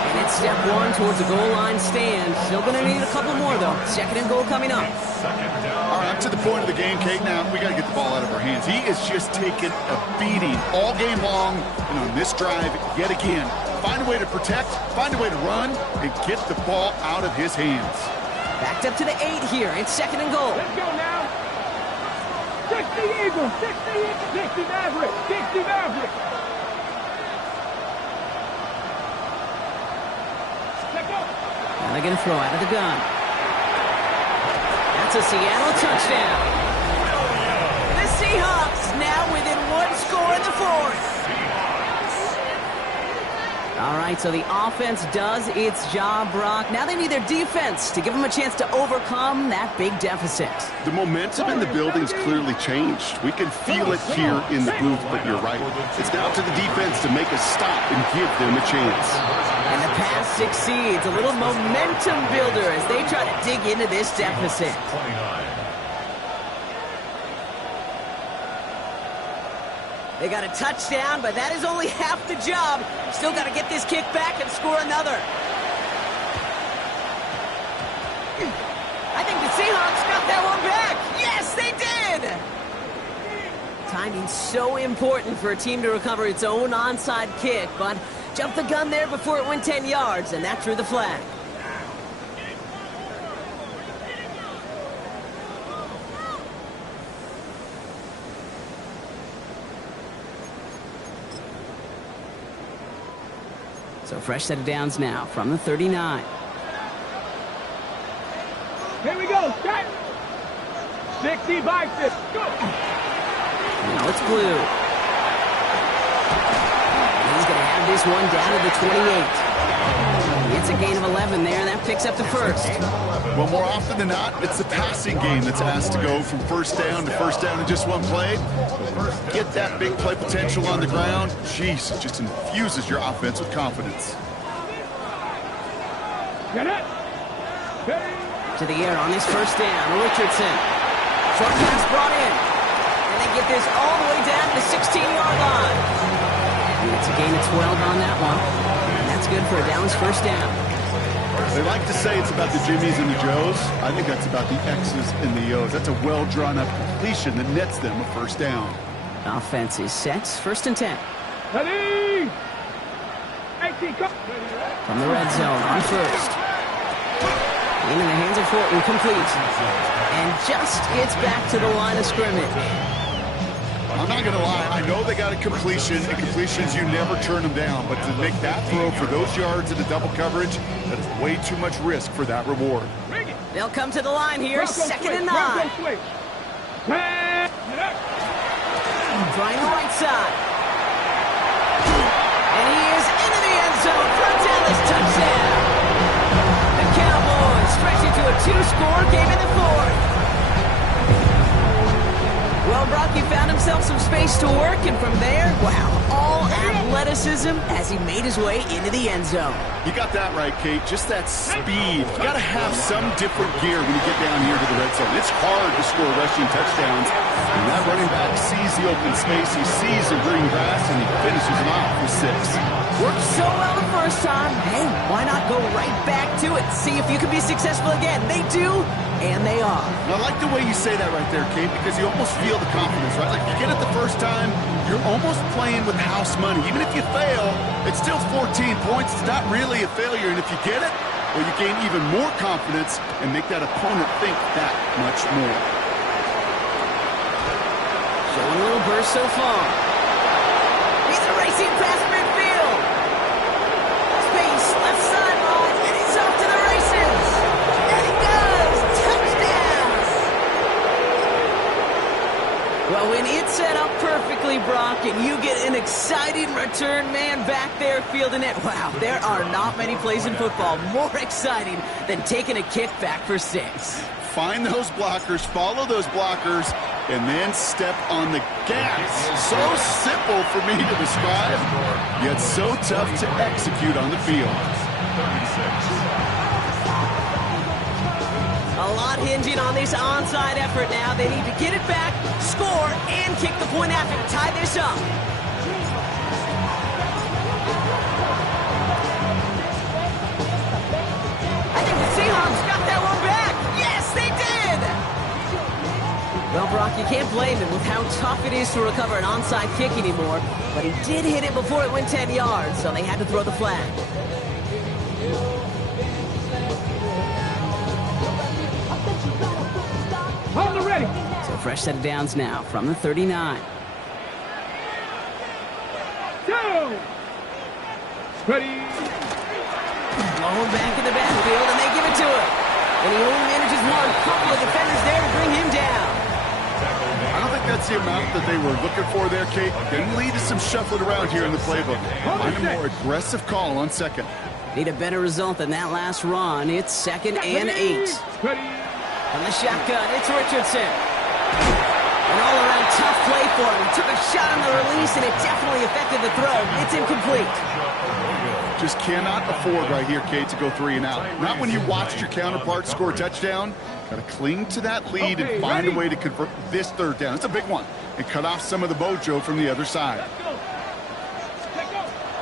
And it's step 1 towards the goal line stand. Still going to need a couple more, though. 2nd and goal coming up. All right, up to the point of the game, Kate. Now we got to get the ball out of our hands. He is just taking a beating all game long, and on this drive, yet again, find a way to protect, find a way to run, and get the ball out of his hands. Backed up to the 8 here. It's 2nd and goal. Let's go now! 60 Eagles! 60 Mavericks! 60 Mavericks! Let's go! Now they're going to throw out of the gun. That's a Seattle touchdown. The Seahawks now within 1 score in the 4th. All right, so the offense does its job, Brock. Now they need their defense to give them a chance to overcome that big deficit. The momentum in the building's clearly changed. We can feel it here in the booth, but you're right. It's now to the defense to make a stop and give them a chance. And the pass succeeds. A little momentum builder as they try to dig into this deficit. 29. They got a touchdown, but that is only half the job. Still got to get this kick back and score another. I think the Seahawks got that one back. Yes, they did! Timing's so important for a team to recover its own onside kick, but jumped the gun there before it went 10 yards, and that drew the flag. So fresh set of downs now from the 39. Here we go, set! 60 biceps, go! Now it's Blue. And he's going to have this one down to the 28. It's a gain of 11 there, and that picks up the 1st. Well, more often than not, it's the passing game that's asked to go from 1st down to 1st down in just one play. Get that big play potential on the ground. Jeez, it just infuses your offense with confidence. Get it! To the air on this 1st down, Richardson. Short pass brought in. And they get this all the way down to the 16-yard line. And it's a gain of 12 on that one. And that's good for a Dallas 1st down. They like to say it's about the Jimmies and the Joes. I think that's about the X's and the O's. That's a well-drawn-up completion that nets them a 1st down. Offense is set. 1st and 10. Ready! 18, go! From the red zone on 1st. Into the hands of Horton, complete. And just gets back to the line of scrimmage. I'm not going to lie. I know they got a completion, and completions, you never turn them down. But to make that throw for those yards in the double coverage, that is way too much risk for that reward. They'll come to the line here, 2nd and 9. Trying the right side. And he is into the end zone for a Dallas touchdown. The Cowboys stretch it to a 2-score game in the 4th. Well, Brock, he found himself some space to work, and from there, wow, all athleticism as he made his way into the end zone. You got that right, Kate. Just that speed. You got to have some different gear when you get down here to the red zone. It's hard to score rushing touchdowns. And that running back sees the open space, he sees the green grass, and he finishes them off with 6. Worked so well the first time. Hey, why not go right back to it? See if you can be successful again. They do, and they are. I like the way you say that right there, Kate, because you almost feel the confidence, right? Like, you get it the first time, you're almost playing with house money. Even if you fail, it's still 14 points. It's not really a failure, and if you get it, well, you gain even more confidence and make that opponent think that much more. Showing a little burst so far. He's a racing past midfield. Space, left sideline, and he's off to the races. And he does. Touchdown. Well, when it's set up perfectly, Brock, and you get an exciting return man back there fielding it, wow, there are not many plays in football more exciting than taking a kick back for 6. Find those blockers, follow those blockers, and then step on the gas. So simple for me to describe, yet so tough to execute on the field. 36. A lot hinging on this onside effort now. They need to get it back, score, and kick the point after to tie this up. I think the Seahawks got that one back. Yes, they did! Well, Brock, you can't blame him with how tough it is to recover an onside kick anymore, but he did hit it before it went 10 yards, so they had to throw the flag. On the ready. So fresh set of downs now from the 39. 2. Ready. Blown back in the backfield, and they give it to him. And he only manages one. Couple of defenders there to bring him down. I don't think that's the amount that they were looking for there, Kate. Didn't lead to some shuffling around here in the playbook. Find a more aggressive call on second. Need a better result than that last run. It's 2nd and 8. Ready. From the shotgun, it's Richardson. An all-around tough play for him. He took a shot on the release, and it definitely affected the throw. It's incomplete. Just cannot afford right here, Kate, to go 3 and out. Not when you watched your counterpart score a touchdown. Got to cling to that lead and find a way to convert this 3rd down. It's a big one. And cut off some of the mojo from the other side.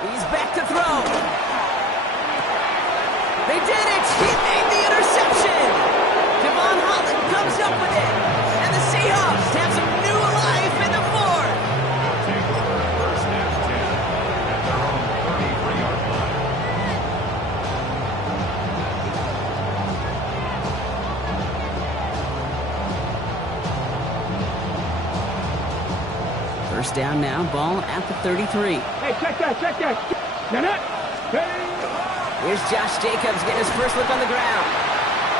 He's back to throw. They did it. He made the interception. Devon Holland comes up with it. And the Seahawks have some new life in the 4th. Take over first and 10 at their own 33-yard line. First down now, ball at the 33. Hey, check that, check that. Now that. Ready. Here's Josh Jacobs getting his first look on the ground.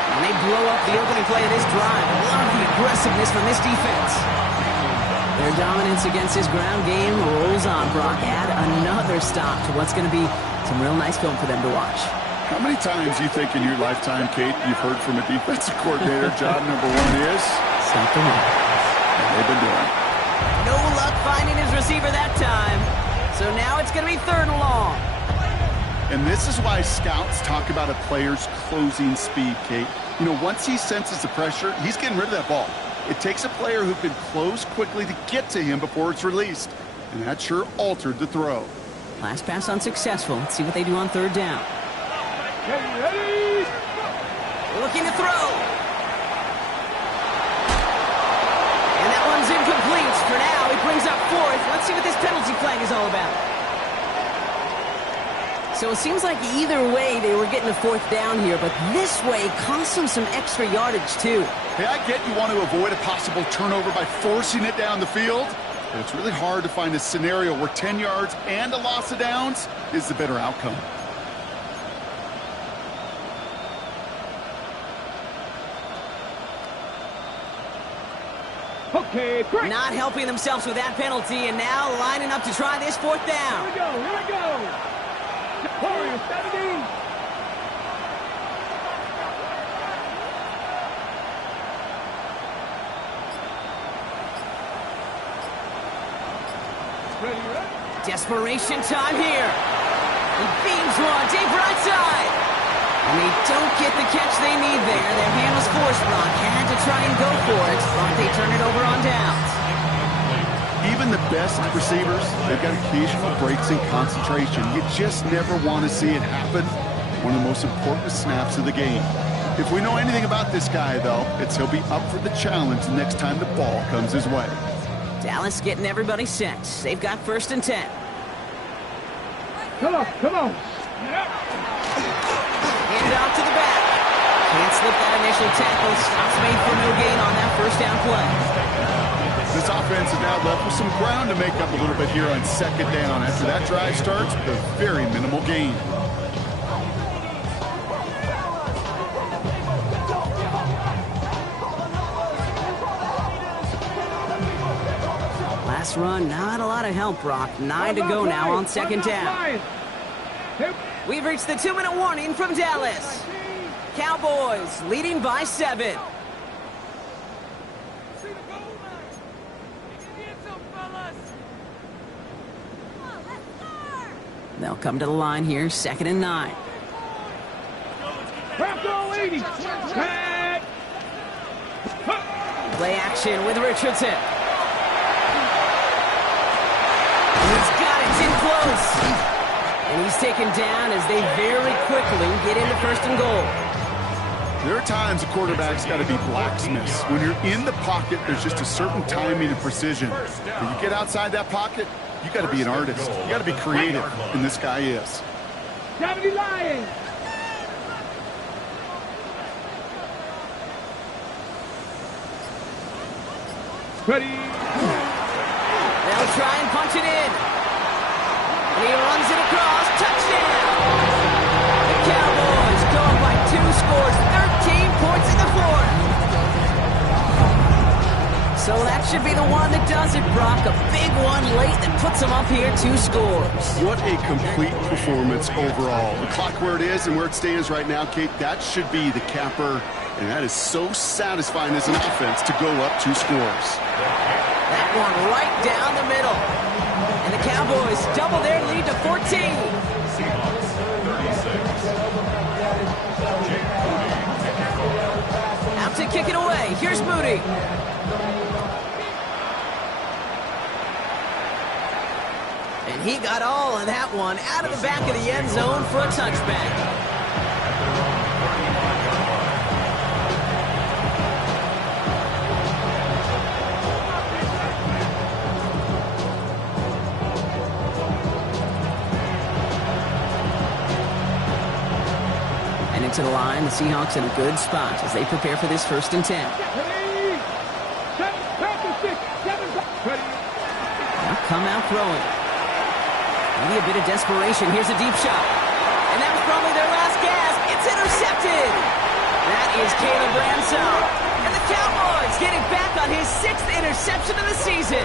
And they blow up the opening play of this drive. I love the aggressiveness from this defense. Their dominance against this ground game rolls on. Brock, add another stop to what's going to be some real nice film for them to watch. How many times do you think in your lifetime, Kate, you've heard from a defensive coordinator, job number 1 is? Something else. And they've been doing. No luck finding his receiver that time. So now it's going to be 3rd and long. And this is why scouts talk about a player's closing speed, Kate. You know, once he senses the pressure, he's getting rid of that ball. It takes a player who can close quickly to get to him before it's released. And that sure altered the throw. Last pass unsuccessful. Let's see what they do on 3rd down. Ready. Looking to throw. And that one's incomplete. For now, he brings up 4th. Let's see what this penalty flag is all about. So it seems like either way they were getting a 4th down here, but this way cost them some extra yardage too. Hey, I get you want to avoid a possible turnover by forcing it down the field, but it's really hard to find a scenario where 10 yards and a loss of downs is the better outcome. Okay, great. Not helping themselves with that penalty, and now lining up to try this 4th down. Here we go. Warriors 70. Ready. Desperation time here. He beams one, deep right side. And they don't get the catch they need there. Their hand was forced, Brock. Had to try and go for it, but they turn it over on downs. even the best receivers, they've got occasional breaks in concentration. You just never want to see it happen. One of the most important snaps of the game. If we know anything about this guy, though, it's he'll be up for the challenge the next time the ball comes his way. Dallas getting everybody set. They've got 1st and 10. Come on, come on. Hand off to the back. Can't slip that initial tackle. Stops made for no gain on that 1st down play. This offense is now left with some ground to make up a little bit here on 2nd down. After that drive starts with a very minimal gain. Last run, not a lot of help, Brock. 9 to go now on 2nd down. We've reached the 2-minute warning from Dallas. Cowboys leading by 7. They'll come to the line here, 2nd and 9. Play action with Richardson. He's got it, it's in close. And he's taken down as they very quickly get into 1st and goal. There are times a quarterback's got to be blacksmiths. When you're in the pocket, there's just a certain timing and precision. When you get outside that pocket, you got to be an artist. You got to be creative, and this guy is. 70 Lions. Ready. They'll try and punch it in. And he runs it across. Touchdown! The Cowboys go up by 2 scores, 13 points in the 4th. So that should be the one that does it, Brock. A big one late that puts them up here 2 scores. What a complete performance overall. The clock where it is and where it stands right now, Kate, that should be the capper. And that is so satisfying as an offense to go up 2 scores. That one right down the middle. And the Cowboys double their lead to 14. Out to kick it away. Here's Moody. And he got all of that one out of the back of the end zone for a touchback. To the line, the Seahawks in a good spot as they prepare for this 1st and 10. They'll come out throwing. Maybe a bit of desperation. Here's a deep shot. And that was probably their last gasp. It's intercepted. That is Caleb Ransom. And the Cowboys getting back on his 6th interception of the season.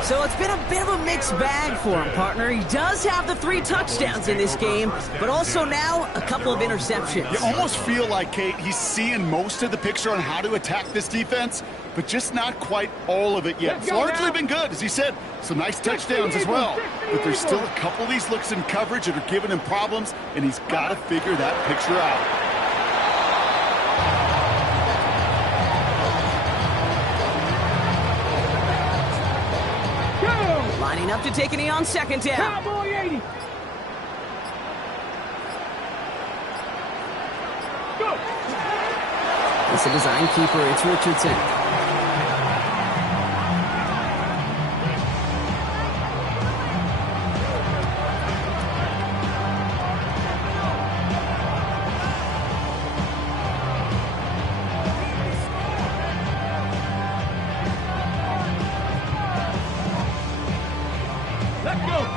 So it's been a bit of a mixed bag for him, partner. He does have the 3 touchdowns in this game, but also now a couple of interceptions. You almost feel like, Kate, he's seeing most of the picture on how to attack this defense, but just not quite all of it yet. It's largely been good, as he said. Some nice touchdowns as well. But there's still a couple of these looks in coverage that are giving him problems, and he's got to figure that picture out. Lining up to take a knee on 2nd down. Cowboy 80. Go. It's a design keeper. It's Richardson.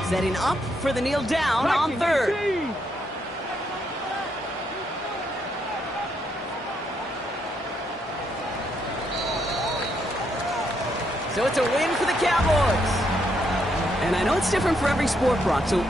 Setting up for the kneel down on 3rd. So it's a win for the Cowboys. And I know it's different for every sport, Brock, so